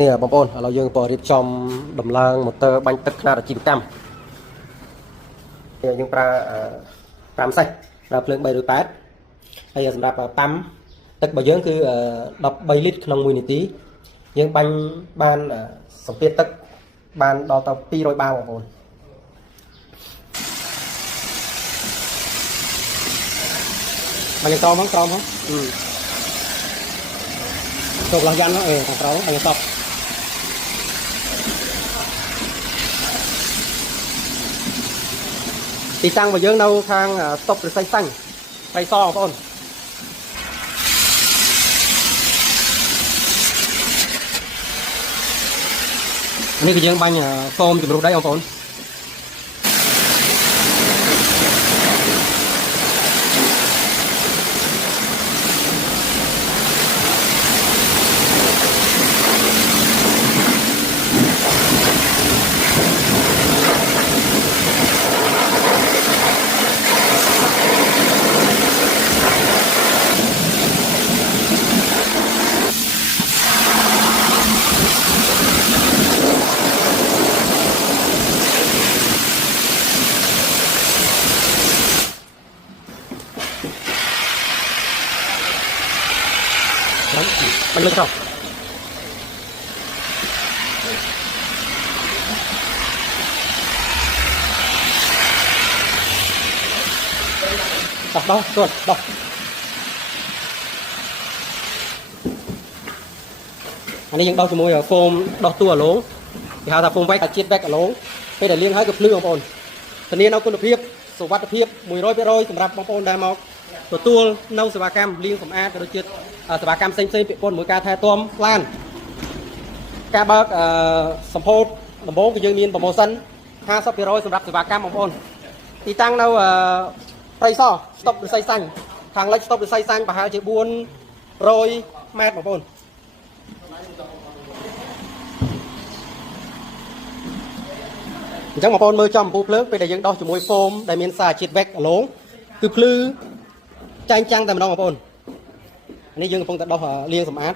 នេះបងប្អូនឥឡូវយើងរៀបចំដំឡើងម៉ូទ័របាញ់ទឹកខ្នាតអាជីវកម្មយើងប្រើ5សេះប្រើភ្លើង308ហើយសម្រាប់ប៉ាំទឹករបស់យើងគឺ13លីត្រក្នុង1នាទីយើងបាញ់បានសម្ពាធទឹកបានដល់ទៅ200បាវបងប្អូនបាញ់យ៉ាងក្រោមផងចូលកន្លះយ៉ាន់ខាងក្រោមបាញ់យ៉ាងតបទីតាំងរបស់យើងនៅខាងស្តុបរិស័យសាញ់បៃសបងប្អូននេះគឺយើងបាញ់ហ្វូមជំរុះដីបងប្អូនបាញ់លើចុះដោះគាត់ដោះអានេះយើងដោះជាមួយហ្វូមដោះតួអាឡូងគេហៅថាហ្វូមវែកជាតិវែកអាឡូងពេលដែលលាងហើយក៏ភ្លឺបងប្អូនធានានៅគុណភាពសុវត្ថិភាព 100% សម្រាប់បងប្អូនដែលមកទទួលនៅសេវាកម្មលាងសម្អាតក៏ដូចជាសេវាកម្មផ្សេងៗពាក់ព័ន្ធមួយការថែទាំឡានការបើកសម្ពោធដំបូងគឺយើងមានប្រូម៉ូសិន 50% សម្រាប់សេវាកម្មបងប្អូនទីតាំងនៅព្រៃសរស្តុបរិស័យសាញ់ខាងលិចស្តុបរិស័យសាញ់ប្រហែលជា400ម៉ែត្របងប្អូនអញ្ចឹងបងប្អូនមើលចំអំពូលភ្លើងពេលដែលយើងដោះជាមួយហ្វូមដែលមានសារជាតិវែកអាឡូងគឺភ្លឺចែងចាំងតែម្ដងបងប្អូននេះយើងកំពុងតែដោះលាងសម្អាត